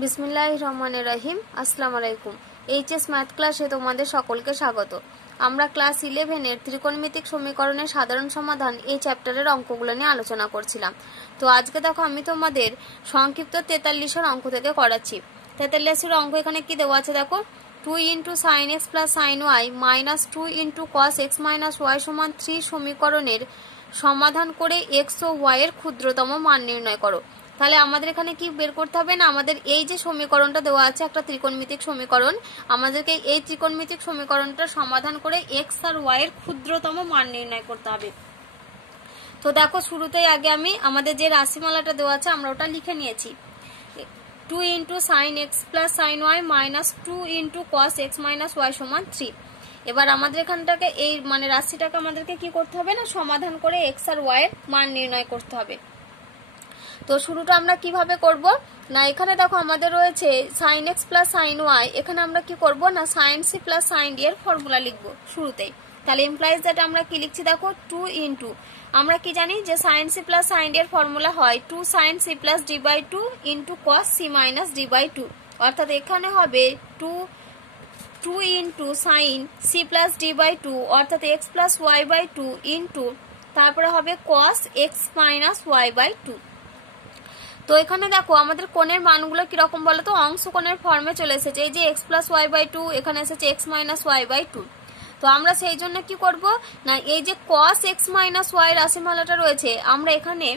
বিসমিল্লাহির রহমানির রহিম। আসসালামু আলাইকুম। এইচএস ম্যাথ ক্লাসে তোমাদের সকলকে স্বাগত। আমরা ক্লাস 11 এর ত্রিকোণমিতিক সমীকরণের সাধারণ সমাধান এই চ্যাপ্টারের অঙ্কগুলো নিয়ে আলোচনা করছিলাম। তো আজকে দেখো আমি তোমাদের সংক্ষিপ্ত 43 অঙ্ক থেকে করাচ্ছি। 43 অঙ্ক এখানে কি দেওয়া আছে দেখো, 2 × sin x + sin y - 2 × cos x - y = 3 সমীকরণের সমাধান করে x ও y এর ক্ষুদ্রতম মান নির্ণয় করো। তাহলে আমাদের এখানে কি বের করতে হবে না, আমাদের এই যে সমীকরণটা দেওয়া আছে একটা ত্রিকোণমিতিক সমীকরণ, আমাদেরকে এই ত্রিকোণমিতিক সমীকরণটা সমাধান করে x আর y এর ক্ষুদ্রতম মান নির্ণয় করতে হবে। তো দেখো শুরুতেই আগে আমি আমাদের যে রাশিমালাটা দেওয়া আছে আমরা ওটা লিখে নিয়েছি। 2 × sin x + sin y - 2 × cos x - y = 3। এবার আমাদের এখানটাকে এই মানে রাশিটাকে আমাদেরকে কি করতে হবে না, সমাধান করে x আর y এর মান নির্ণয় করতে হবে। তো শুরুটা আমরা কিভাবে করব না, এখানে দেখো আমাদের রয়েছে sin x + sin y, এখানে আমরা কি করব না sin c + sin d এর ফর্মুলা লিখব শুরুতেই। তাহলে ইমপ্লাইজ দ্যাট আমরা কি লিখছি দেখো 2 × আমরা কি জানি যে sin c + sin d এর ফর্মুলা হয় 2 sin c + d/2 × cos c - d/2, অর্থাৎ এখানে হবে 2 × sin c + d/2 অর্থাৎ x + y/2 তারপরে হবে cos x - y/2। তো এখানে দেখো আমাদের কোণের মানগুলো কিরকম বলো তো, অংশ কোণের ফর্মে চলে এসেছে। এই যে x + y/2 এখানে এসেছে x - y/2। তো আমরা সেই জন্য কি করব না, এই যে cos x - y রাশিমালাটা রয়েছে আমরা এখানে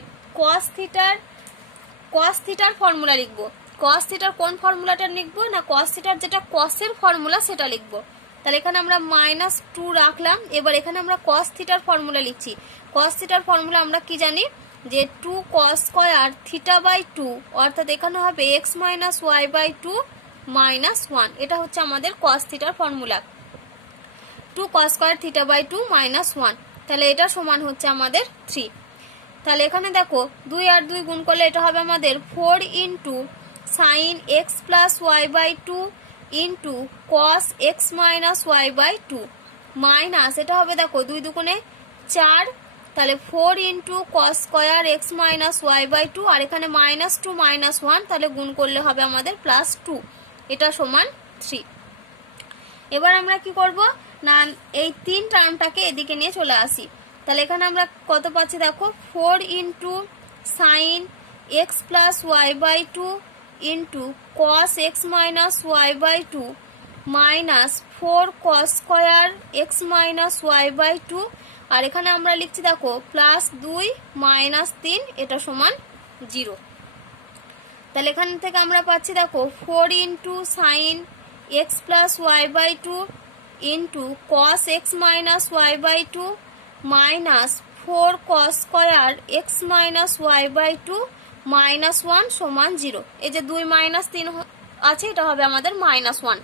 cos থিটার ফর্মুলা লিখব। cos থিটার কোন ফর্মুলাটা লিখব না, cos থিটার যেটা cos এর ফর্মুলা সেটা লিখব। তাহলে এখানে আমরা -2 রাখলাম। এবার এখানে আমরা cos থিটার ফর্মুলা লিখছি। cos থিটার ফর্মুলা আমরা কি জানি যে 2 cos স্কয়ার θ/2 অর্থাৎ এখানে হবে x - y/2 - 1। এটা হচ্ছে আমাদের cos থিটার ফর্মুলা, 2 cos স্কয়ার θ/2 - 1। তাহলে এটা সমান হচ্ছে আমাদের 3। তাহলে এখানে দেখো 2 আর 2 গুণ করলে এটা হবে আমাদের 4 × sin x + y/2 × cos x - y/2 minus এটা হবে দেখো 2 দুগুণে 4, তাহলে 4 × cos স্কয়ার x - y/2 আর এখানে -2 - 1, তাহলে গুণ করলে হবে আমাদের +2, এটা সমান 3। এবার আমরা কি করব না, এই 3 টার্মটাকে এদিকে নিয়ে চলে আসি। তাহলে এখানে আমরা কত পাচ্ছি দেখো 4 × sin x + y/2 × cos x - y/2 -4 cos square x - y/2 আর এখানে আমরা লিখছি দেখো +2 - 3, এটা সমান 0। তাহলে এখান থেকে আমরা পাচ্ছি দেখো 4 × sin x + y/2 × cos x - y/2 -4 cos square x - y/2 -1 = 0। এই যে 2 - 3 আছে, এটা হবে আমাদের -1।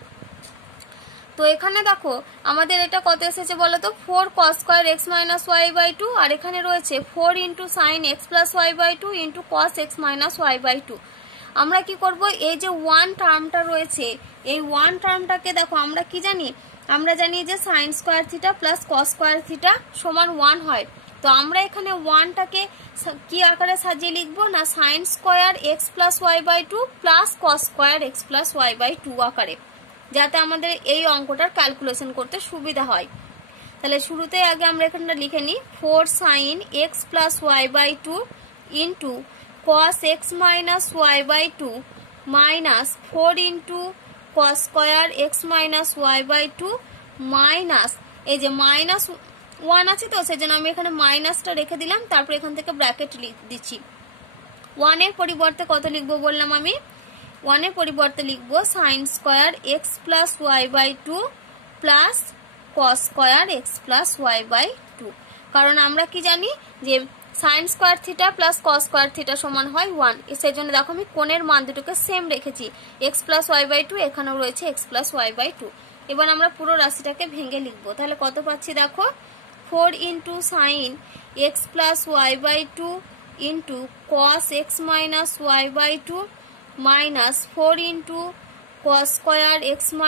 তো এখানে দেখো আমাদের এটা কত এসেছে বলো তো, 4 cos স্কয়ার x - y/2 আর এখানে রয়েছে 4 × sin x + y/2 × cos x - y/2। আমরা কি করব, এই যে 1 টার্মটা রয়েছে এই 1 টার্মটাকে দেখো আমরা কি জানি, আমরা জানি যে sin square theta + cos square theta সমান 1 হয়। তো আমরা এখানে 1টাকে কি আকারে সাজিয়ে লিখব না, sin square x + y/2 + cos square x + y/2 আকারে, যাতে আমাদের এই অঙ্কটার ক্যালকুলেশন করতে সুবিধা হয়। তাহলে শুরুতে আগে আমরা এখানটা লিখে নিই 4 sin x + y/2 × cos x - y/2 -4 × cos square x - y/2 minus এই যে -1 আছে, তো সেজন্য আমি এখানে মাইনাসটা রেখে দিলাম, তারপর এখান থেকে ব্র্যাকেট দিচ্ছি। 1 এর পরিবর্তে কত লিখবো বললাম আমি, 1 এর পরিবর্তে লিখবো sin square x + y/2 + cos square x + y/2। কারণ আমরা কি জানি যে sin square theta + cos square theta সমান হয় 1। সেজন্য দেখো আমি কোণের মান দুটোকে সেম রেখেছি, x + y/2, এখানেও রয়েছে x + y/2। এবার আমরা পুরো রাশিটাকে ভেঙে লিখবো। তাহলে কত পাচ্ছি দেখো 4 × sin x + y/2 × cos x - y/2 -4 × cos square x -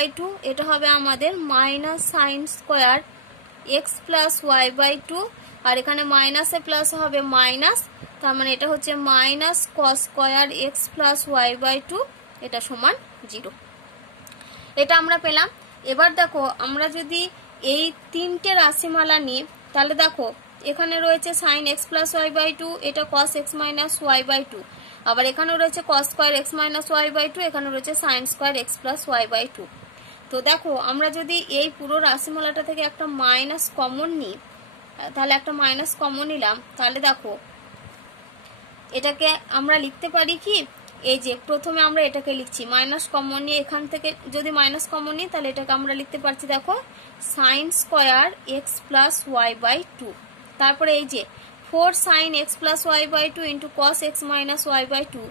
y/2, এটা হবে আমাদের -sin স্কয়ার x + y/2 আর এখানে মাইনাসে প্লাস হবে তার মানে এটা হচ্ছে minus cos square x plus y by two, এটা সমান 0। এটা আমরা পেলাম। এবার দেখো আমরা যদি এই তিনটে রাশিমালা নিই তাহলে দেখো এখানে রয়েছে sine x plus y by two, এটা cos x minus y by two, আবার এখানেও রয়েছে cos square x minus y by two, এখানে রয়েছে sine square x plus y by two. তো দেখো আমরা যদি এই পুরো রাশিমালাটা থেকে একটা মাইনাস কমন নিই, তাহলে একটা মাইনাস কমন নিলাম, তাহলে দেখো এটাকে আমরা লিখতে পারি কি, এই যে প্রথমে আমরা এটাকে লিখছি মাইনাস কমন নিয়ে, এখান থেকে যদি মাইনাস কমন নিই তাহলে এটাকে আমরা লিখতে পারছি দেখো sine square x plus y by two, তারপরে এই যে 4 sine x plus y by two into cos x minus y by two,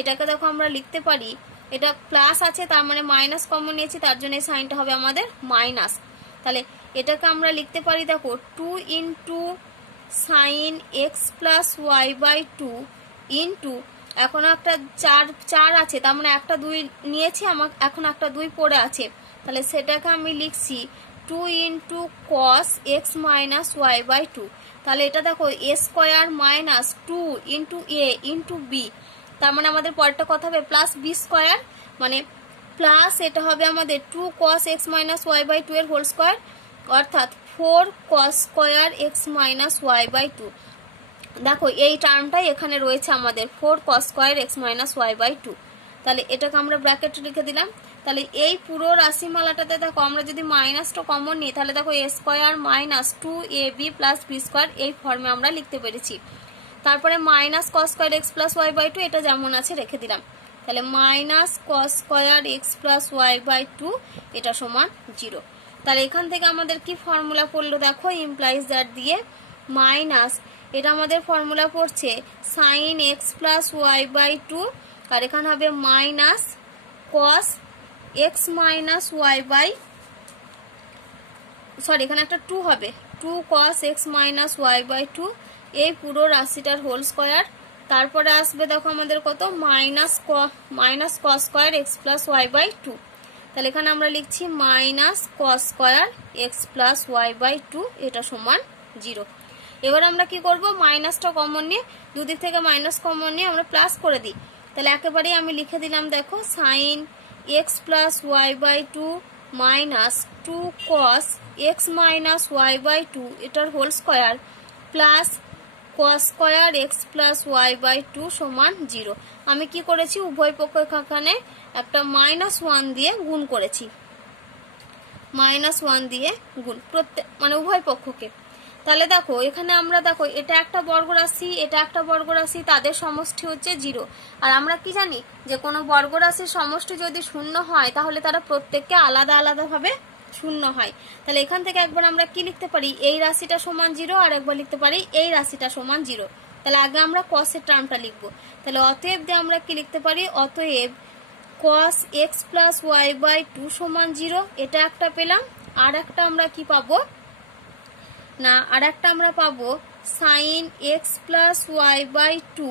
এটাকে দেখো আমরা লিখতে পারি, এটা প্লাস আছে তার মানে মাইনাস কমন নিয়েছি, তার জন্য এই সাইনটা হবে আমাদের মাইনাস। তাহলে এটাকে আমরা লিখতে পারি দেখো 2 into sine x plus y by two into, এখন একটা 4 আছে তার মানে একটা 2 নিয়েছি, আমার এখন একটা 2 পড়ে আছে, তাহলে সেটাকে আমি লিখছি 2 into cos x minus y by two. তাহলে এটা দেখো a square minus 2 into a into b, তার মানে আমাদের পরেরটা কথা হবে প্লাস বি স্কোয়ার, মানে প্লাস এটা হবে আমাদের 2 cos x minus y by two এর হোল স্কোয়ার, অর্থাৎ 4 cos square x minus y by two. দেখো এই টার্মটাই এখানে রয়েছে আমাদের 4 cos square x minus y by two. তাহলে এটাকে আমরা ব্র্যাকেটে লিখে দিলাম। তাহলে এই পুরো রাশিমালাটাতে দেখো আমরা যদি মাইনাসটা কমন নিই তাহলে দেখো a square minus 2ab plus b square এই ফর্মে আমরা লিখতে পেরেছি। তারপরে minus cos square x plus y by two, এটা যেমন আছে রেখে দিলাম। তাহলে minus cos square x plus y by two, এটা সমান 0। তাহলে এখান থেকে আমাদের কি ফর্মুলা পড়লো দেখো, ইমপ্লাইজ দ্যাট দিয়ে মাইনাস, এটা আমাদের ফর্মুলা পড়ছে sine x plus y by two, আর এখানে হবে minus cos x minus y by, sorry এখানে একটা 2 হবে, 2 cos x minus y by two, এই পুরো রাশিটার হোল স্কোয়ার। তারপরে আসবে দেখো আমাদের কত, minus cos square x plus y by two. তাহলে এখানে আমরা লিখছি minus cos square x plus y by two, এটা সমান 0। এবার আমরা কি করব, মাইনাসটা কমন নিয়ে, দুদিক থেকে মাইনাস কমন নিয়ে আমরা প্লাস করে দিই। তাহলে একেবারেই আমি লিখে দিলাম দেখো sine x plus y by two minus 2 cos x minus y by two, এটার whole square plus cos square x plus y by two সমান 0। আমি কি করেছি, উভয় পক্ষ এখানে একটা -1 দিয়ে গুণ করেছি, -1 দিয়ে গুণ প্রত্যেক মানে উভয় পক্ষকে। তাহলে দেখো এখানে আমরা দেখো এটা একটা বর্গ রাশি, এটা একটা বর্গ রাশি, তাদের সমষ্টি হচ্ছে 0। আর আমরা কি জানি যে কোনো বর্গ রাশির সমষ্টি যদি 0 হয় তাহলে তারা প্রত্যেককে আলাদা আলাদা ভাবে 0 হয়। তাহলে এখান থেকে একবার আমরা কি লিখতে পারি, এই রাশিটা সমান 0, আর একবার লিখতে পারি এই রাশিটা সমান 0। তাহলে আগে আমরা cos এর টার্মটা লিখবো। তাহলে অতএব দিয়ে আমরা কি লিখতে পারি, অতএব cos x plus y by two সমান 0, এটা একটা পেলাম। আর একটা আমরা কি পাবো না, আর একটা আমরা পাবো sine x plus y by two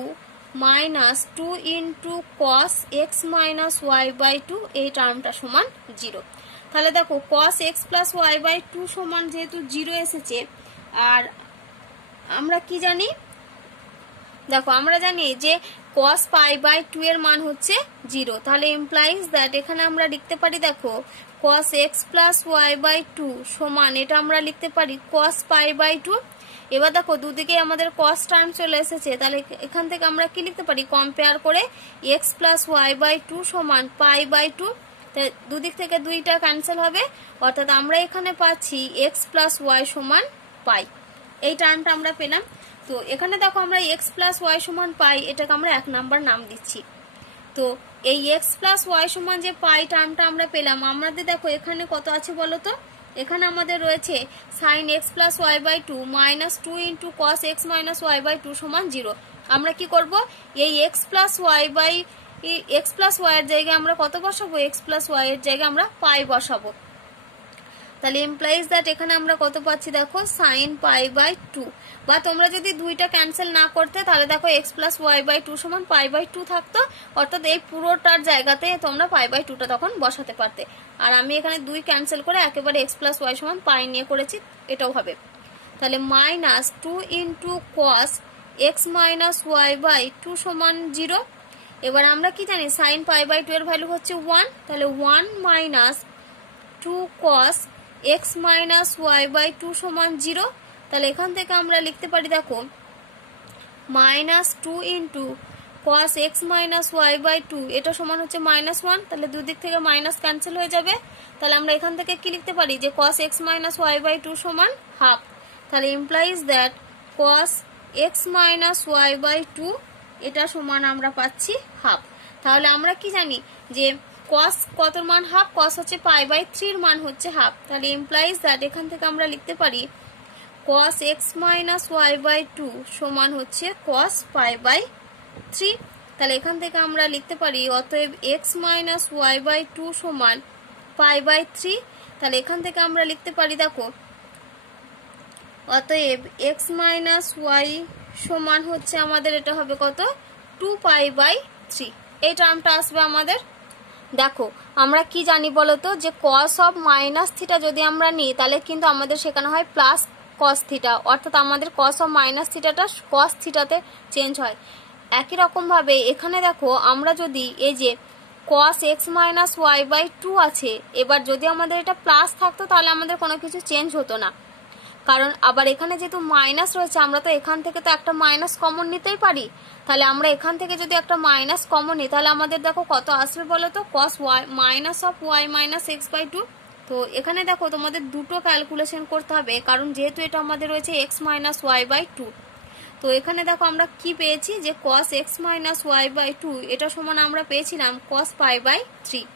minus 2 into cos x minus y by two, এই টার্মটা সমান 0। তাহলে দেখো cos x plus y by two সমান যেহেতু 0 এসেছে, আর আমরা কি জানি দেখো আমরা জানি যে cos পাই বাই টু এর মান হচ্ছে 0। তাহলে ইমপ্লাইজ দ্যাট এখানে আমরা লিখতে পারি দেখো cos x plus y by two সমান, এটা আমরা লিখতে পারি cos পাই বাই টু। এবার দেখো দুদিকে আমাদের cos টার্ম চলে এসেছে, তাহলে এখান থেকে আমরা কি লিখতে পারি, কম্পেয়ার করে x plus y by two সমান পাই বাই টু, দুদিক থেকে 2টা ক্যান্সেল হবে, অর্থাৎ আমরা এখানে পাচ্ছি x প্লাস ওয়াই সমান পাই, এই টার্মটা আমরা পেলাম। তো এখানে দেখো আমরা x প্লাস ওয়াই সমান পাই, এটাকে আমরা 1 নাম্বার নাম দিচ্ছি। তো এই x প্লাস ওয়াই সমান যে পাই টার্মটা আমরা পেলাম, আমাদের দেখো এখানে কত আছে বলো তো, এখানে আমাদের রয়েছে sine x plus y by two minus 2 into cos x minus y by two সমান 0। আমরা কি করব, এই x plus y by x plus y এর জায়গায় আমরা কত বসাবো, x প্লাস ওয়াই এর জায়গায় আমরা পাই বসাবো। তাহলে ইমপ্লাইজ দ্যাট এখানে আমরা কত পাচ্ছি দেখো সাইন পাই বাই টু, বা তোমরা যদি 2টা ক্যান্সেল না করতে তাহলে দেখো x plus y by two সমান পাই বাই টু থাকতো, অর্থাৎ এই পুরোটার জায়গাতে তোমরা পাই বাই টুটা তখন বসাতে পারতে। আর আমি এখানে 2 ক্যান্সেল করে একেবারে x প্লাস ওয়াই সমান পাই নিয়ে করেছি, এটাও হবে। তাহলে minus 2 into cos x minus y by two সমান 0। এবার আমরা কি জানি সাইন পাই বাই 2 এর ভ্যালু হচ্ছে 1, তাহলে 1 minus 2 cos x minus y by 2 সমান 0। তাহলে এখান থেকে আমরা লিখতে পারি দেখো minus 2 into cos x minus y by 2 এটা সমান হচ্ছে -1, তাহলে দুদিক থেকে মাইনাস ক্যান্সেল হয়ে যাবে। তাহলে আমরা এখান থেকে কি লিখতে পারি যে cos x minus y by 2 সমান হাফ। তাহলে implies that cos x minus y by 2 এটা সমান আমরা পাচ্ছি হাফ। তাহলে আমরা কি জানি যে cos কত মান হাফ, cos হচ্ছে পাই বাই 3 এর মান হচ্ছে হাফ। তাহলে ইমপ্লাইজ দ্যাট এখান থেকে আমরা লিখতে পারি cos x minus y by 2 সমান হচ্ছে cos পাই বাই 3। তাহলে এখান থেকে আমরা লিখতে পারি অতএব x মাইনাস ওয়াই বাই 2 সমান পাই বাই 3। তাহলে এখান থেকে আমরা লিখতে পারি দেখো অতএব x মাইনাস ওয়াই সমান হচ্ছে আমাদের এটা হবে কত 2 পাই বাই 3, এই টার্মটা আসবে আমাদের। দেখো আমরা কি জানি বলতো যে cos অফ মাইনাস থিটা যদি আমরা নিই তাহলে কিন্তু আমাদের সেখানে হয় প্লাস cos থিটা, অর্থাৎ আমাদের cos অফ মাইনাস থিটাটা cos থিটাতে চেঞ্জ হয়। একই রকম ভাবে এখানে দেখো আমরা যদি এই যে cos x minus y by 2 আছে, এবার যদি আমাদের এটা প্লাস থাকতো তাহলে আমাদের কোনো কিছু চেঞ্জ হতো না, কারণ আবার এখানে যেহেতু মাইনাস রয়েছে আমরা তো এখান থেকে তো একটা মাইনাস কমন নিতেই পারি। তাহলে আমরা এখান থেকে যদি একটা মাইনাস কমন নিই তাহলে আমাদের দেখো কত আসবে বলো তো cos y minus of y minus x by 2। তো এখানে দেখো তোমাদের দুটো ক্যালকুলেশন করতে হবে, কারণ যেহেতু এটা আমাদের রয়েছে x মাইনাস ওয়াই বাই 2। তো এখানে দেখো আমরা কি পেয়েছি যে cos x minus y by 2 এটা সমান আমরা পেয়েছিলাম cos পাই বাই 3।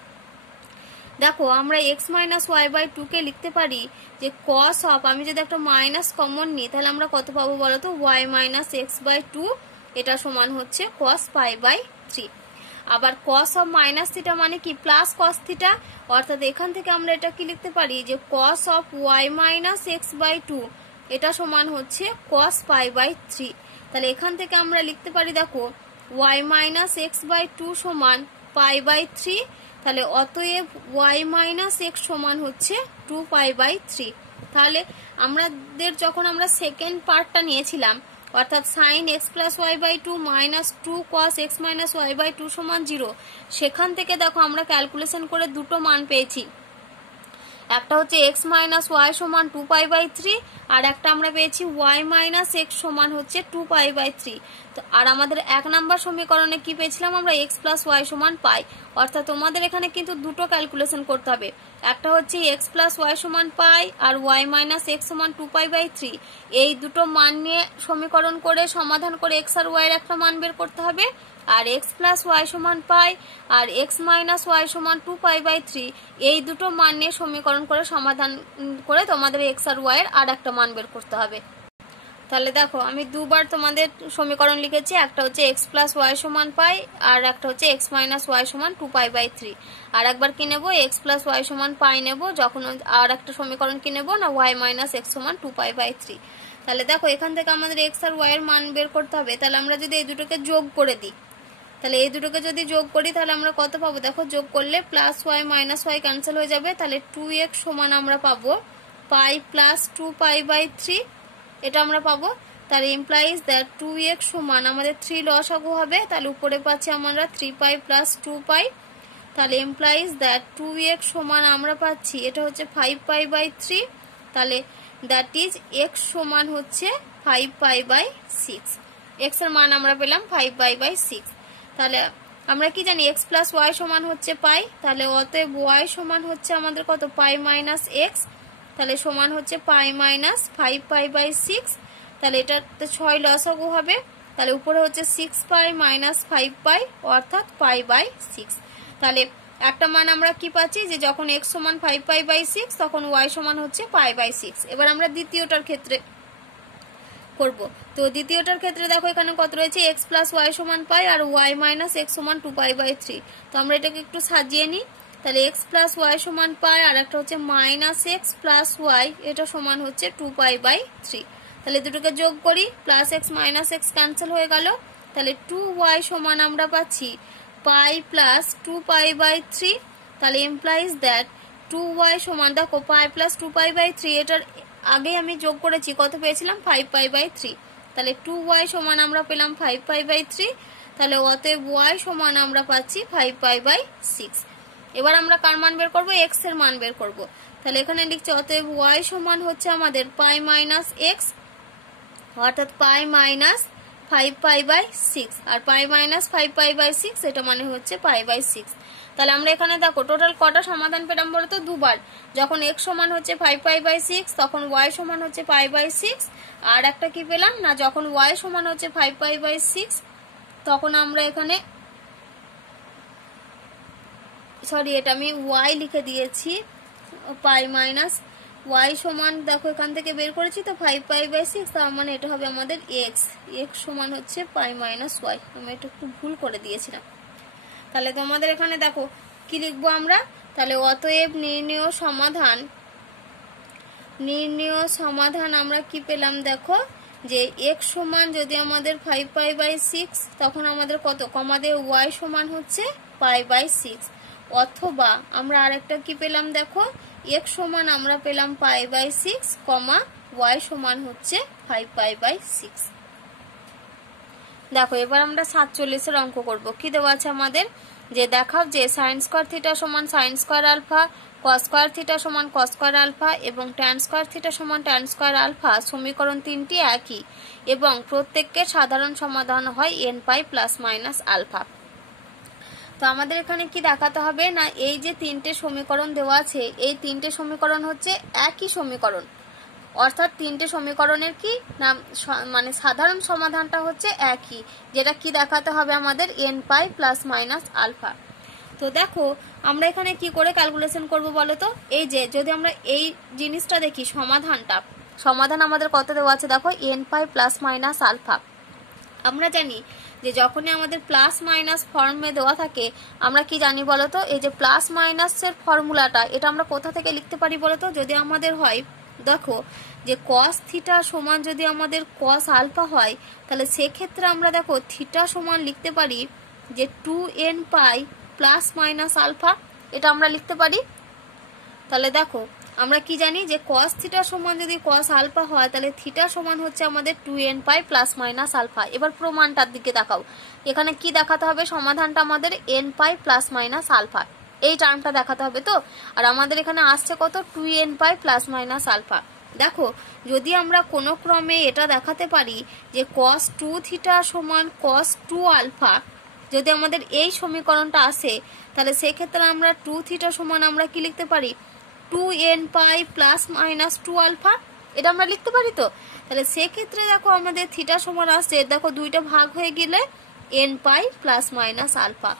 দেখো আমরা x মাইনাস ওয়াই বাই 2 কে লিখতে পারি যে cos অফ, আমি যদি একটা মাইনাস কমন নিই তাহলে আমরা কত পাবো বলো তো y মাইনাস x বাই 2 এটা সমান হচ্ছে cos পাই বাই 3। আবার cos অফ মাইনাস থিটা মানে কি প্লাস cos থিটা, অর্থাৎ এখান থেকে আমরা এটা কি লিখতে পারি যে cos of y minus x by 2 এটা সমান হচ্ছে cos পাই বাই 3। তাহলে এখান থেকে আমরা লিখতে পারি দেখো y মাইনাস x বাই 2 সমান পাই বাই 3। তাহলে অতএব y মাইনাস x সমান হচ্ছে 2 পাই বাই 3। তাহলে আমাদের যখন আমরা সেকেন্ড পার্টটা নিয়েছিলাম অর্থাৎ sin x plus y by 2 minus 2 cos x minus y by 2 সমান 0, সেখান থেকে দেখো আমরা ক্যালকুলেশন করে দুটো মান পেয়েছি, একটা হচ্ছে x মাইনাস ওয়াই সমান 2 পাই বাই 3 আর একটা আমরা পেয়েছি y মাইনাস x সমান হচ্ছে 2 পাই বাই 3। তো আর আমাদের এক নাম্বার সমীকরণে কি পেয়েছিলাম আমরা x প্লাস ওয়াই সমান পাই, অর্থাৎ তোমাদের এখানে কিন্তু দুটো ক্যালকুলেশন করতে হবে, একটা হচ্ছে x প্লাস ওয়াই সমান পাই আর y মাইনাস x সমান 2 পাই বাই 3। এই দুটো মান নিয়ে সমীকরণ করে সমাধান করে x আর y এর একটা মান বের করতে হবে, আর x প্লাস ওয়াই সমান পাই আর x মাইনাস ওয়াই সমান 2 পাই বাই 3 এই দুটো মান নিয়ে সমীকরণ করে সমাধান করে তোমাদের x আর y এর আর একটা মান বের করতে হবে। তাহলে দেখো আমি দুবার তোমাদের সমীকরণ লিখেছি, একটা হচ্ছে x প্লাস ওয়াই সমান পাই আর একটা হচ্ছে x মাইনাস ওয়াই সমান 2 পাই বাই 3। আর একবার কি নেবো x প্লাস ওয়াই সমান পাই নেব, যখন আর একটা সমীকরণ কি নেবো না y মাইনাস x সমান 2 পাই বাই 3। তাহলে দেখো এখান থেকে আমাদের x আর y এর মান বের করতে হবে। তাহলে আমরা যদি এই দুটোকে যোগ করে দিই, তাহলে এই দুটোকে যদি যোগ করি তাহলে আমরা কত পাবো দেখো যোগ করলে plus y minus y cancel হয়ে যাবে, তাহলে 2x সমান আমরা পাবো পাই প্লাস 2 পাই বাই 3 এটা আমরা পাবো। তাহলে ইমপ্লাইজ দ্যাট 2x সমান আমাদের 3 লসাগু হবে, তাহলে উপরে পাচ্ছি আমরা 3 পাই প্লাস 2 পাই। তাহলে ইমপ্লাইজ দ্যাট 2x সমান আমরা পাচ্ছি এটা হচ্ছে 5 পাই বাই 3। তাহলে দ্যাট ইজ x সমান হচ্ছে 5 পাই বাই 6, x এর মান আমরা পেলাম 5 পাই বাই 6। তাহলে আমরা কি জানি x প্লাস ওয়াই সমান হচ্ছে পাই, তাহলে অতএব y সমান হচ্ছে আমাদের কত পাই মাইনাস x, তাহলে সমান হচ্ছে পাই মাইনাস 5 পাই বাই 6। তাহলে এটাতে 6 লসাগু হবে, তাহলে উপরে হচ্ছে 6 পাই মাইনাস 5 পাই অর্থাৎ পাই বাই 6। তাহলে একটা মান আমরা কি পাচ্ছি যে যখন x সমান 5 পাই বাই 6 তখন y সমান হচ্ছে পাই বাই 6। এবার আমরা দ্বিতীয়টার ক্ষেত্রে করব। তো দ্বিতীয়টার ক্ষেত্রে দেখো এখানে কত রয়েছে x প্লাস ওয়াই সমান পাই আর y মাইনাস x সমান 2 পাই বাই 3। তো আমরা এটাকে একটু সাজিয়ে নিই, তাহলে x প্লাস ওয়াই সমান পাই আর একটা হচ্ছে মাইনাস x প্লাস ওয়াই এটা সমান হচ্ছে 2 পাই বাই 3। তাহলে দুটোকে যোগ করি, plus x minus x cancel হয়ে গেল, তাহলে 2y সমান আমরা পাচ্ছি পাই প্লাস 2 পাই বাই 3। তাহলে ইমপ্লাইজ দ্যাট 2y সমান দেখো পাই প্লাস 2 পাই বাই 3 এটার আগে আমি যোগ করেছি কত পেয়েছিলাম 5 পাই বাই 3। তাহলে 2y সমান আমরা পেলাম 5π/3, তাহলে অতএব y সমান আমরা পাচ্ছি 5π/6। এবার আমরা কার মান বের করব, x এর মান বের করব। তাহলে এখানে লিখছি অতএব y সমান হচ্ছে আমাদের π - x, অর্থাৎ π - 5π/6, আর π - 5π/6 এটা মানে হচ্ছে π/6। তাহলে আমরা এখানে দেখো টোটাল কটা সমাধান পেলাম বলো তো, দুবার। যখন x সমান হচ্ছে 5π/6 তখন y সমান হচ্ছে π/6, আর একটা কি পেলাম না, যখন y সমান হচ্ছে 5π/6 তখন আমরা এখানে সরি এটা আমি y লিখে দিয়েছি, π - y সমান দেখো এখান থেকে বের করেছি তো 5π/6, তার মানে এটা হবে আমাদের x সমান হচ্ছে π - y। আমি এটা একটু ভুল করে দিয়েছিলাম। তাহলে তোমাদের এখানে দেখো কি লিখবো আমরা, তাহলে অতএব নির্ণেয় সমাধান আমরা কি পেলাম দেখো, যে x সমান যদি আমাদের 5π/6 তখন আমাদের কত, আমাদের y সমান হচ্ছে π/6, অথবা আমরা আরেকটা কি পেলাম দেখো, x সমান আমরা পেলাম π/6, y সমান হচ্ছে 5π/6। দেখো এবার আমরা 47 এর অঙ্ক করব। কি দেওয়া আছে আমাদের, যে দেখাও যে sin স্কয়ার থিটা সমান sin square alpha, cos square theta সমান cos স্কয়ার আলফা এবং tan স্কয়ার থিটা সমান tan স্কয়ার আলফা সমীকরণ তিনটি একই এবং প্রত্যেককে সাধারণ সমাধান হয় n π ± আলফা। তো আমাদের এখানে কি দেখাতে হবে না, এই যে তিনটে সমীকরণ দেওয়া আছে এই তিনটে সমীকরণ হচ্ছে একই সমীকরণ, অর্থাৎ তিনটে সমীকরণের কি না মানে সাধারণ সমাধানটা হচ্ছে একই, যেটা কি দেখাতে হবে আমাদের n π ± আলফা। তো দেখো আমরা এখানে কি করে ক্যালকুলেশন করব বলো তো, এই যে যদি আমরা এই জিনিসটা দেখি সমাধান আমাদের কত দেওয়া আছে দেখো n π ± আলফা। আমরা জানি যে যখনই আমাদের প্লাস মাইনাস ফর্মে দেওয়া থাকে আমরা কি জানি বলো তো, এই যে প্লাস মাইনাসের ফর্মুলাটা এটা আমরা কোথা থেকে লিখতে পারি বলো তো, যদি আমাদের হয় দেখো যে cos থিটা সমান যদি আমাদের cos আলফা হয় তাহলে সেক্ষেত্রে আমরা দেখো থিটা সমান লিখতে পারি যে 2n π ± আলফা, এটা আমরা লিখতে পারি। তাহলে দেখো আমরা কি জানি যে cos থিটা সমান যদি cos আলফা হয় তাহলে থিটা সমান হচ্ছে আমাদের 2n π ± আলফা। এবার প্রমাণটার দিকে তাকাও, এখানে কি দেখাতে হবে, সমাধানটা আমাদের n π ± আলফা, এই টার্মটা দেখাতে হবে তো, আর আমাদের এখানে আসছে কত 2n π ± আলফা। দেখো যদি আমরা কোনো ক্রমে এটা দেখাতে পারি যে cos 2 থিটা সমান cos 2 আলফা, যদি আমাদের এই সমীকরণটা আসে তাহলে সেক্ষেত্রে আমরা 2 থিটা সমান আমরা কি লিখতে পারি 2n π ± 2 আলফা, এটা আমরা লিখতে পারি তো। তাহলে সেক্ষেত্রে দেখো আমাদের থিটা সমান আসছে দেখো দুইটা ভাগ হয়ে গেলে n π ± আলফা।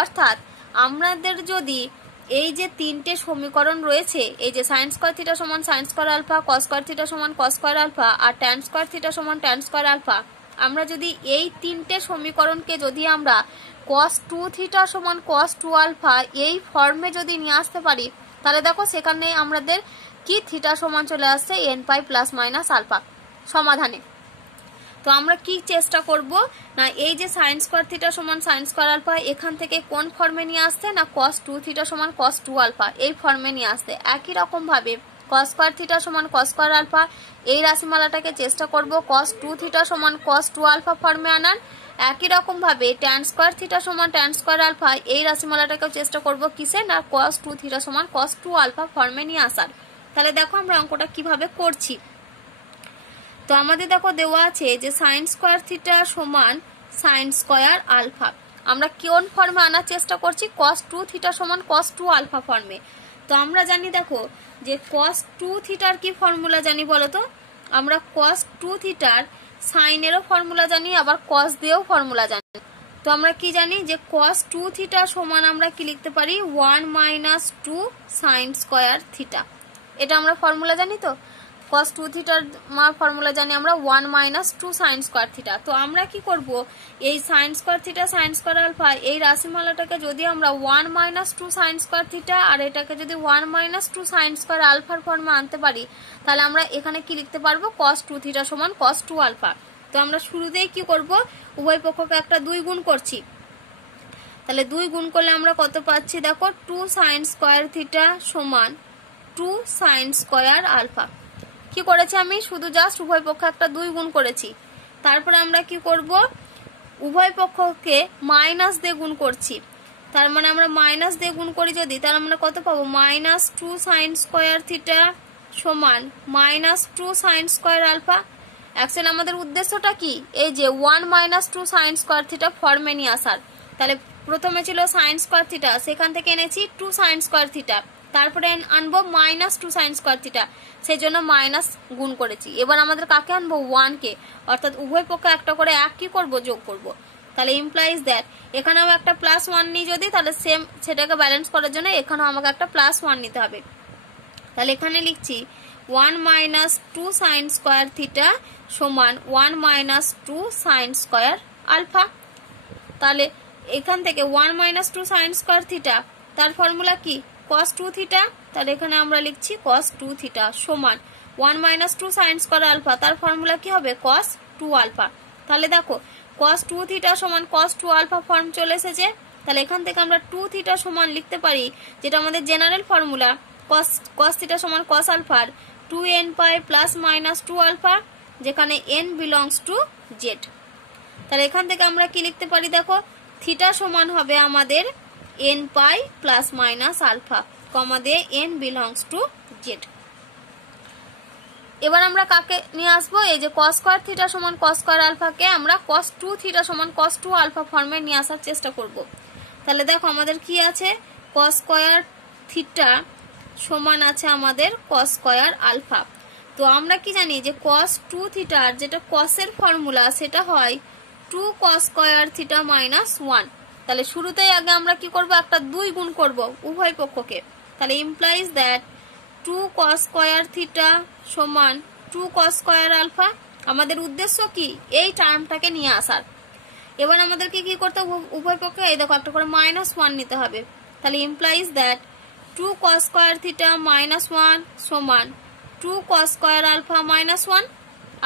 অর্থাৎ আমাদের যদি এই যে তিনটে সমীকরণ রয়েছে, এই যে sin স্কয়ার থিটা সমান sin square alpha, cos square theta সমান cos স্কয়ার আলফা আর tan স্কয়ার থিটা সমান tan স্কয়ার আলফা, আমরা যদি এই তিনটে সমীকরণকে যদি আমরা cos 2 থিটা সমান cos 2 আলফা এই ফর্মে যদি নিয়ে আসতে পারি তাহলে দেখো সেখানে আমাদের কি থিটা সমান চলে আসছে n π ± আলফা সমাধানে। তো আমরা কি চেষ্টা করব না, এই যে sin স্কয়ার থিটা সমান sin স্কয়ার আলফা এখান থেকে কোন ফর্মে নিয়ে আসতে না cos 2 থিটা সমান cos 2 আলফা এই ফর্মে নিয়ে আসতে। একই রকম ভাবে cos স্কয়ার থিটা সমান cos স্কয়ার আলফা এই রাশিমালাটাকে চেষ্টা করব cos 2 থিটা সমান cos 2 আলফা ফর্মে আনার। একই রকম ভাবে tan স্কয়ার থিটা সমান tan স্কয়ার আলফা এই রাশিমালাটাকেও চেষ্টা করব কিসে না cos 2 থিটা সমান cos 2 আলফা ফর্মে নিয়ে আসার। তাহলে দেখো আমরা অঙ্কটা কিভাবে করছি। তো আমাদের দেখো দেওয়া আছে যে sin স্কয়ার থিটা সমান sin স্কয়ার আলফা, আমরা কোন ফর্মে আনার চেষ্টা করছি cos 2 থিটা সমান cos 2 আলফা ফর্মে। তো আমরা জানি দেখো যে cos 2 থিটার কি ফর্মুলা জানি বলো তো, আমরা cos 2 থিটার sin এরও ফর্মুলা জানি আবার cos দিয়েও ফর্মুলা জানি। তো আমরা কি জানি যে cos 2 থিটা সমান আমরা কি লিখতে পারি 1 - 2 sin স্কয়ার থিটা, এটা আমরা ফর্মুলা জানি তো। cos 2 থিটার ফর্মুলা জানি আমরা 1 - 2 sin স্কয়ার থিটা। তো আমরা কি করব, এই sin square theta sin square alpha এই রাশিমালাটাকে যদি আমরা 1 - 2 sin স্কয়ার থিটা আর এটাকে যদি 1 - 2 sin স্কয়ার আলফার ফর্মে আনতে পারি তাহলে আমরা এখানে কি লিখতে পারবো cos 2 থিটা সমান cos 2 আলফা। তো আমরা শুরুতেই কি করব, উভয় পক্ষকে একটা 2 গুণ করছি, তাহলে 2 গুণ করলে আমরা কত পাচ্ছি দেখো 2 sin স্কয়ার থিটা সমান 2 sin স্কয়ার আলফা। কি করেছি আমি শুধু জাস্ট উভয় পক্ষে একটা 2 গুণ করেছি, তারপরে আমরা কি করব, উভয় পক্ষকে মাইনাস দিয়ে গুণ করছি, তার মানে আমরা মাইনাস দিয়ে গুণ করি যদি, তাহলে আমরা কত পাবো, -2 sin স্কয়ার থিটা সমান -2 sin স্কয়ার আলফা। অ্যাকচুয়ালি আমাদের উদ্দেশ্যটা কি, এই যে 1 - 2 sin স্কয়ার থিটা ফর্মে নিয়ে আসার। তাহলে প্রথমে ছিল sin স্কয়ার থিটা, সেখান থেকে এনেছি 2 sin স্কয়ার থিটা, তারপরে আনবো -2 sin স্কয়ার থিটা, সেই জন্য মাইনাস গুণ করেছি। এবার আমাদের কাকে আনবো, 1 কে, অর্থাৎ উভয় পক্ষে একটা করে এক কি করব, যোগ করব। তাহলে ইমপ্লাইজ দ্যাট এখানেও একটা +1 নিই যদি, তাহলে সেম সেটাকে ব্যালেন্স করার জন্য এখানেও আমাকে একটা +1 নিতে হবে। তাহলে এখানে লিখছি 1 - 2 sin স্কয়ার থিটা সমান 1 - 2 sin স্কয়ার আলফা। তাহলে এখান থেকে 1 - 2 sin স্কয়ার থিটা, তার ফর্মুলা কি, cos 2 থিটা। তাহলে এখানে আমরা লিখছি cos 2 থিটা সমান 1 - 2 sin স্কয়ার আলফা, তার ফর্মুলা কি হবে, cos 2 আলফা। তাহলে দেখো cos 2 থিটা সমান cos 2 আলফা ফর্ম চলে এসেছে। তাহলে এখান থেকে আমরা 2 থিটা সমান লিখতে পারি, যেটা আমাদের জেনারেল ফর্মুলা, cos থিটা সমান cos আলফার 2n পাই +-2 আলফা, যেখানে n বিলংস টু z। তাহলে এখান থেকে আমরা কি লিখতে পারি, দেখো থিটা সমান হবে আমাদের n পাই +- আলফা, কমা দিয়ে n বিলংস টু z। এবার আমরা কাকে নিয়ে আসবো, এই যে cos স্কয়ার থিটা সমান cos স্কয়ার আলফাকে আমরা cos 2 থিটা সমান cos 2 আলফা ফর্মে নিয়ে আসার চেষ্টা করব। তাহলে দেখো আমাদের কি আছে, cos স্কয়ার থিটা সমান আছে আমাদের cos স্কয়ার আলফা। তো আমরা কি জানি যে cos 2 থিটার যেটা cos এর ফর্মুলা, সেটা হয় 2 cos স্কয়ার থিটা -1। তাহলে শুরুতেই আগে আমরা কি করব, একটা 2 গুণ করব উভয় পক্ষকে। তাহলে implies that 2 cos square theta সমান 2 cos স্কয়ার আলফা। আমাদের উদ্দেশ্য কি, এই টার্মটাকে নিয়ে আসার। এবার আমাদেরকে কি করতে হবে, উভয় পক্ষে এই দেখো একটা করে -1 নিতে হবে। তাহলে implies that 2 cos square theta -1 সমান 2 cos স্কয়ার আলফা -1।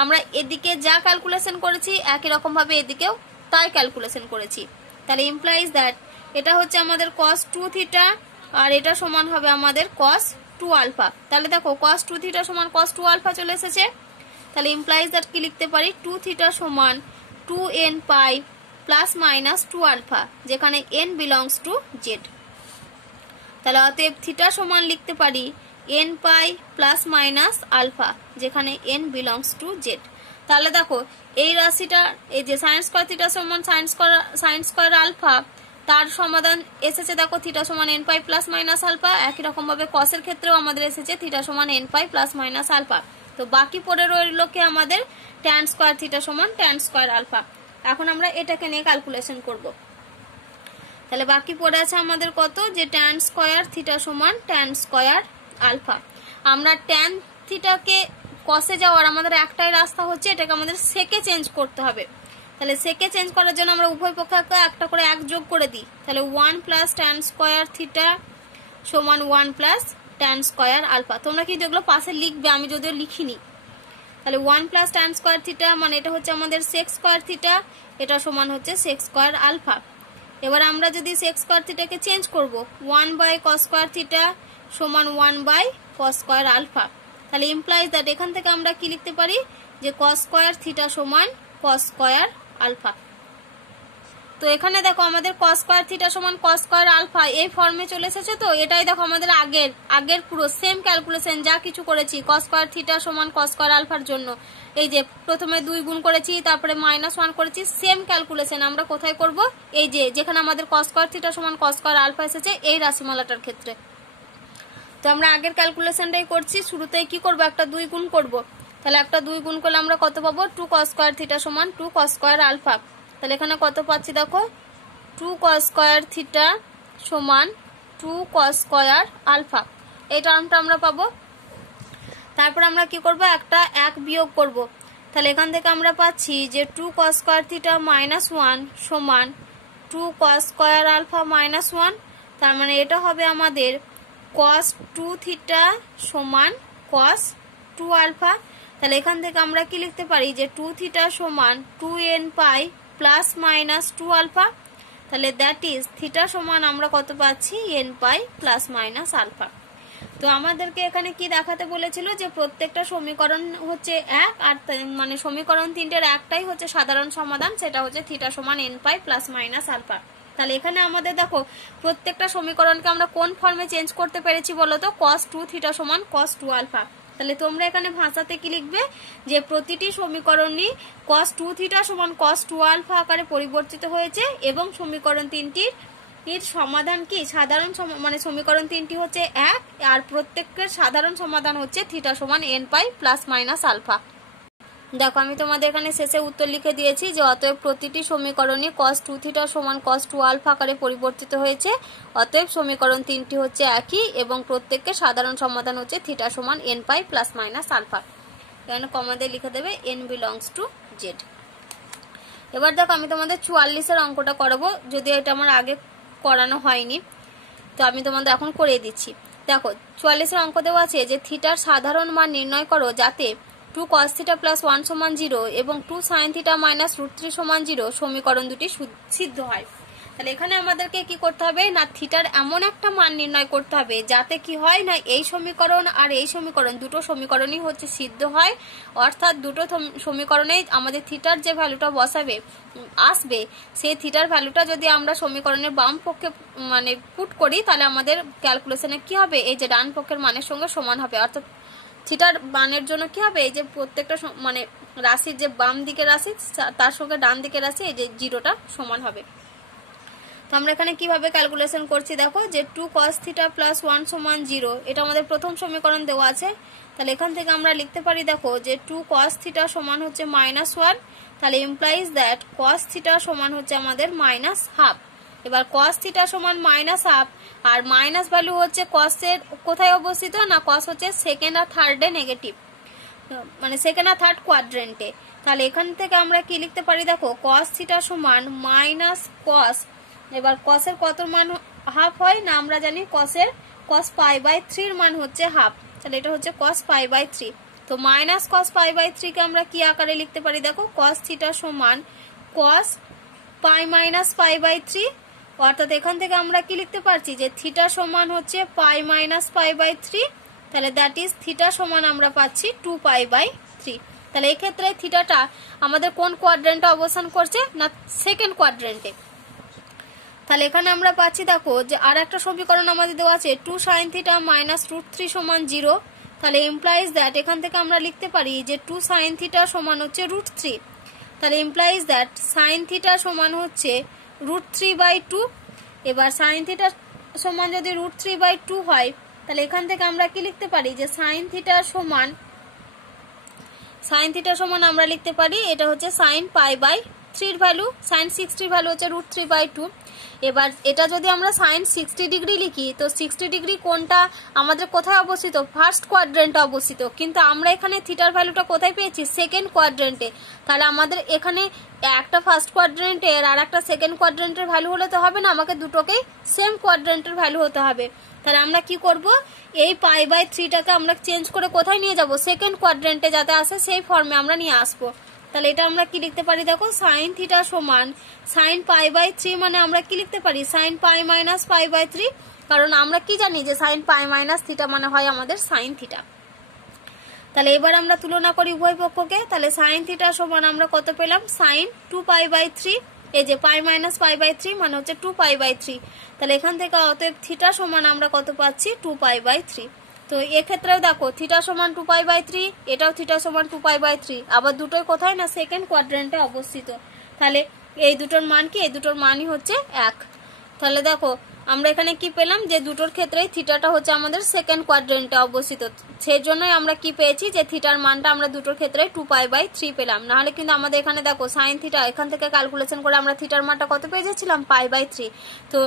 আমরা এদিকে যা ক্যালকুলেশন করেছি একই রকম ভাবে এদিকেও তাই ক্যালকুলেশন করেছি। তাহলে ইমপ্লাইজ দ্যাট এটা হচ্ছে আমাদের cos 2 থিটা, আর এটা সমান হবে আমাদের cos 2 আলফা। তাহলে দেখো cos 2 থিটা সমান cos 2 আলফা চলে এসেছে। তাহলে ইমপ্লাইজ দ্যাট কি লিখতে পারি, 2 থিটা সমান 2n পাই +-2 আলফা, যেখানে n বিলংস টু z। তাহলে অতএব থিটা সমান লিখতে পারি n পাই +- আলফা, যেখানে n বিলংস টু z। তাহলে দেখো এই রাশিটা, এই যে sin স্কয়ার থিটা সমান sin স্কয়ার আলফা, তার সমাধান এসেছে দেখো থিটা সমান n পাই +- আলফা। একই রকম ভাবে cos এর ক্ষেত্রেও আমাদের এসেছে থিটা সমান n পাই +- আলফা। তো বাকি পড়ে রইল কি আমাদের tan স্কয়ার থিটা সমান tan স্কয়ার আলফা। এখন আমরা এটাকে নিয়ে ক্যালকুলেশন করব। তাহলে বাকি পড়ে আছে আমাদের কত, যে tan স্কয়ার থিটা সমান tan স্কয়ার আলফা। আমরা tan থিটাকে cosে যাওয়ার আমাদের একটাই রাস্তা হচ্ছে, এটাকে আমাদের সেকে চেঞ্জ করতে হবে। তাহলে সেকে চেঞ্জ করার জন্য আমরা উভয় পক্ষকে একটা করে এক যোগ করে দিই। তাহলে 1 + tan স্কয়ার থিটা সমান 1 + tan স্কয়ার আলফা। তোমরা কিন্তু এগুলো পাশে লিখবে, আমি যদিও লিখিনি। তাহলে 1 + tan স্কয়ার থিটা মানে এটা হচ্ছে আমাদের sec স্কয়ার থিটা, এটা সমান হচ্ছে sec স্কয়ার আলফা। এবার আমরা যদি sec স্কয়ার থিটাকে চেঞ্জ করব, 1/cos স্কয়ার থিটা সমান 1/cos স্কয়ার আলফা। তাহলে ইমপ্লাইজ দ্যাট এখান থেকে আমরা কি লিখতে পারি, যে cos স্কয়ার থিটা সমান cos স্কয়ার আলফা। তো এখানে দেখো আমাদের cos স্কয়ার থিটা সমান cos স্কয়ার আলফা এই ফর্মে চলে এসেছে। তো এটাই দেখো আমাদের আগের পুরো সেম ক্যালকুলেশন যা কিছু করেছি cos স্কয়ার থিটা সমান cos স্কয়ার আলফার জন্য, এই যে প্রথমে 2 গুণ করেছি, তারপরে -1 করেছি, সেম ক্যালকুলেশন আমরা কোথায় করব, এই যে যেখানে আমাদের cos স্কয়ার থিটা সমান cos স্কয়ার আলফা এসেছে এই রাশিমালাটার ক্ষেত্রে। তো আমরা আগের ক্যালকুলেশনটাই করছি, শুরুতেই কি করব, একটা 2 গুণ করব। তাহলে একটা 2 গুণ করলে আমরা কত পাবো, 2 cos স্কয়ার থিটা সমান 2 cos স্কয়ার আলফা। তাহলে এখানে কত পাচ্ছি দেখো, 2 cos স্কয়ার থিটা সমান 2 cos স্কয়ার আলফা, এই টার্মটা আমরা পাবো। তারপর আমরা কি করব, একটা 1 বিয়োগ করব। তাহলে এখান থেকে আমরা পাচ্ছি যে 2 cos স্কয়ার থিটা -1 সমান 2 cos স্কয়ার আলফা -1। তার মানে এটা হবে আমাদের cos 2 থিটা সমান cos 2 আলফা। তাহলে এখান থেকে আমরা কি লিখতে পারি, যে 2 থিটা সমান 2n পাই +-2 আলফা। তাহলে দ্যাট ইজ থিটা সমান আমরা কত পাচ্ছি, n পাই +- আলফা। তো আমাদেরকে এখানে কি দেখাতে বলেছিল যে প্রত্যেকটা সমীকরণ হচ্ছে এক, আর মানে সমীকরণ তিনটের একটাই হচ্ছে সাধারণ সমাধান, সেটা হচ্ছে থিটা সমান n pi plus minus alpha. তাহলে এখানে আমাদের দেখো প্রত্যেকটা সমীকরণকে আমরা কোন ফর্মে চেঞ্জ করতে পেরেছি বলো তো, cos 2 থিটা সমান cos 2 আলফা। তাহলে তোমরা এখানে ভাষাতে কি লিখবে যে প্রতিটি সমীকরণই cos 2 থিটা সমান cos 2 আলফা আকারে পরিবর্তিত হয়েছে এবং সমীকরণ তিনটির সমাধান কি সাধারণ মানে সমীকরণ তিনটি হচ্ছে এক, আর প্রত্যেকের সাধারণ সমাধান হচ্ছে থিটা সমান n pi plus minus alpha. দেখো আমি তোমাদের এখানে শেষে উত্তর লিখে দিয়েছি যে অতএব প্রতিটি সমীকরণই cos 2 থিটা সমান cos 2 আলফা আকারে পরিবর্তিত হয়েছে, অতএব সমীকরণ তিনটি হচ্ছে একই এবং প্রত্যেকের সাধারণ সমাধান হচ্ছে থিটা সমান n pi plus minus alpha. এখানে কমা দিয়ে লিখে দেবে n বিলংস টু z। এবার দেখো আমি তোমাদের 44-এর অঙ্কটা করাবো, যদিও এটা আমার আগে করানো হয়নি, তো আমি তোমাদের এখন করে দিচ্ছি। দেখো 44-এর অঙ্ক দেওয়া আছে যে থিটার সাধারণ মান নির্ণয় করো যাতে 2 cos থিটা প্লাস 1 সমান 0 এবং 2 sin থিটা মাইনাস √3 সমান 0 সমীকরণ দুটি সিদ্ধ হয়। তাহলে এখানে আমাদেরকে কি করতে হবে না, থিটার এমন একটা মান নির্ণয় করতে হবে যাতে কি হয় না এই সমীকরণ আর এই সমীকরণ দুটো সমীকরণই হচ্ছে সিদ্ধ হয়, অর্থাৎ দুটো সমীকরণেই আমাদের থিটার যে ভ্যালুটা বসাবে আসবে সেই থিটার ভ্যালুটা যদি আমরা সমীকরণের বাম পক্ষে মানে পুট করি তাহলে আমাদের ক্যালকুলেশনে কি হবে, এই যে ডান পক্ষের মানের সঙ্গে সমান হবে। অর্থাৎ থিটার মানের জন্য কি হবে, এই যে প্রত্যেকটা মানে রাশির যে বাম দিকের রাশি তার সঙ্গে ডান দিকের রাশি এই যে জিরোটা সমান হবে। তো আমরা এখানে কিভাবে ক্যালকুলেশন করছি দেখো যে 2 cos থিটা প্লাস 1 সমান 0, এটা আমাদের প্রথম সমীকরণ দেওয়া আছে। তাহলে এখান থেকে আমরা লিখতে পারি দেখো যে 2 cos থিটা সমান হচ্ছে -1, তাহলে ইমপ্লাইজ দ্যাট cos থিটা সমান হচ্ছে আমাদের -1/2। এবার cos থিটা সমান -1/2 আর মাইনাস ভ্যালু হচ্ছে cos এর কোথায় অবস্থিত না, cos হচ্ছে সেকেন্ড আর থার্ডে নেগেটিভ, মানে সেকেন্ড আর থার্ড কোয়াড্রেন্টে। তাহলে এখান থেকে আমরা কি লিখতে পারি দেখো cos থিটা সমান মাইনাস cos, এবার cos এর কত মান হাফ হয় না, আমরা জানি cos π/3 এর মান হচ্ছে হাফ, তাহলে এটা হচ্ছে cos π/3। তো মাইনাস cos π/3 কে আমরা কি আকারে লিখতে পারি দেখো, cos থিটা সমান cos π - π/3, অর্থাৎ এখান থেকে আমরা কি লিখতে পারছি যে থিটা সমান হচ্ছে π - π/3, তাহলে দ্যাট ইজ থিটা সমান আমরা পাচ্ছি 2π/3। তাহলে এই ক্ষেত্রে থিটাটা আমাদের কোন কোয়াড্রেন্টে অবস্থান করছে না, সেকেন্ড কোয়াড্রেন্টে। তাহলে এখানে আমরা পাচ্ছি দেখো যে আর একটা সমীকরণ আমাদের দেওয়া আছে 2 sin থিটা মাইনাস √3 সমান 0, তাহলে ইমপ্লাইজ দ্যাট এখান থেকে আমরা লিখতে পারি যে 2 sin থিটা সমান হচ্ছে √3, তাহলে ইমপ্লাইজ দ্যাট sin থিটা সমান হচ্ছে √3/2। এবার sin থিটা সমান যদি √3/2 হয় তাহলে এখান থেকে আমরা কি লিখতে পারি যে sin থিটা সমান আমরা লিখতে পারি এটা হচ্ছে sin π/3 এর ভ্যালু, sin 60 ভ্যালু হচ্ছে √3/2। এবার এটা যদি আমরা sin 60 ডিগ্রি লিখি তো 60 ডিগ্রি কোনটা আমাদের কোথায় অবস্থিত, ফার্স্ট কোয়াড্রেন্টে অবস্থিত, কিন্তু আমরা এখানে থিটার ভ্যালুটা কোথায় পেয়েছি, সেকেন্ড কোয়াড্রেন্টে। তাহলে আমাদের এখানে একটা ফার্স্ট কোয়াড্রেন্টের আর একটা সেকেন্ড কোয়াড্রেন্টের ভ্যালু হলে তো হবে না, আমাকে দুটোকেই সেম কোয়াড্রেন্টের ভ্যালু হতে হবে। তাহলে আমরা কি করব, এই π/3টাকে আমরা চেঞ্জ করে কোথায় নিয়ে যাব, সেকেন্ড কোয়াড্রেন্টে যাতে আসে সেই ফর্মে আমরা নিয়ে আসবো। তাহলে এটা আমরা কি লিখতে পারি দেখো sin থিটা সমান sin π/3, মানে আমরা কি লিখতে পারি sin π - π/3, কারণ আমরা কি জানি যে sin π - থিটা মানে হয় আমাদের sin থিটা। তাহলে এবার আমরা তুলনা করি উভয় পক্ষকে, তাহলে sin থিটা সমান আমরা কত পেলাম sin 2π/3, এই যে π - π/3 মানে হচ্ছে 2π/3, তাহলে এখান থেকে অতএব থিটা সমান আমরা কত পাচ্ছি 2π/3। তো এক্ষেত্রেও দেখো থিটা সমান 2π/3, এটাও থিটা সমান 2π/3, আবার দুটোই কোথায় না সেকেন্ড কোয়াড্রেন্টে অবস্থিত। তাহলে এই দুটোর মান কি, এই দুটোর মানই হচ্ছে 1। তাহলে দেখো আমরা এখানে কি পেলাম যে দুটোর ক্ষেত্রেই থিটাটা হচ্ছে আমাদের সেকেন্ড কোয়াড্রেন্টে অবস্থিত, সেই জন্যই আমরা কি পেয়েছি যে থিটার মানটা আমরা দুটোর ক্ষেত্রে 2π/3 পেলাম। নাহলে কিন্তু আমাদের এখানে দেখো sin থিটা এখান থেকে ক্যালকুলেশন করে আমরা থিটার মানটা কত পেয়ে যাচ্ছিলাম π/3, তো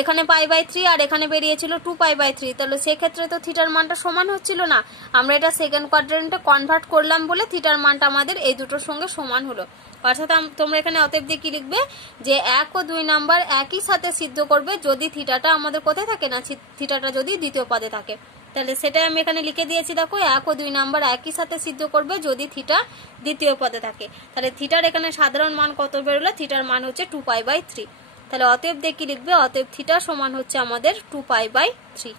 এখানে π/3 আর এখানে বেরিয়েছিল 2π/3, তাহলে সেক্ষেত্রে তো থিটার মানটা সমান হচ্ছিল না। আমরা এটা সেকেন্ড কোয়াড্রেন্টে কনভার্ট করলাম বলে থিটার মানটা আমাদের এই দুটোর সঙ্গে সমান হলো। অর্থাৎ তোমরা এখানে অতএব দিয়ে কি লিখবে যে 1 ও 2 নাম্বার একই সাথে সিদ্ধ করবে যদি থিটাটা আমাদের কোথায় থাকে না, থিটাটা যদি দ্বিতীয় পদে থাকে। তাহলে সেটাই আমি এখানে লিখে দিয়েছি দেখো 1 ও 2 নাম্বার একই সাথে সিদ্ধ করবে যদি থিটা দ্বিতীয় পদে থাকে। তাহলে থিটার এখানে সাধারণ মান কত বেরোলো, থিটার মান হচ্ছে 2π/3। তাহলে অতএব দিয়ে কি লিখবে, অতএব থিটা সমান হচ্ছে আমাদের 2π/3।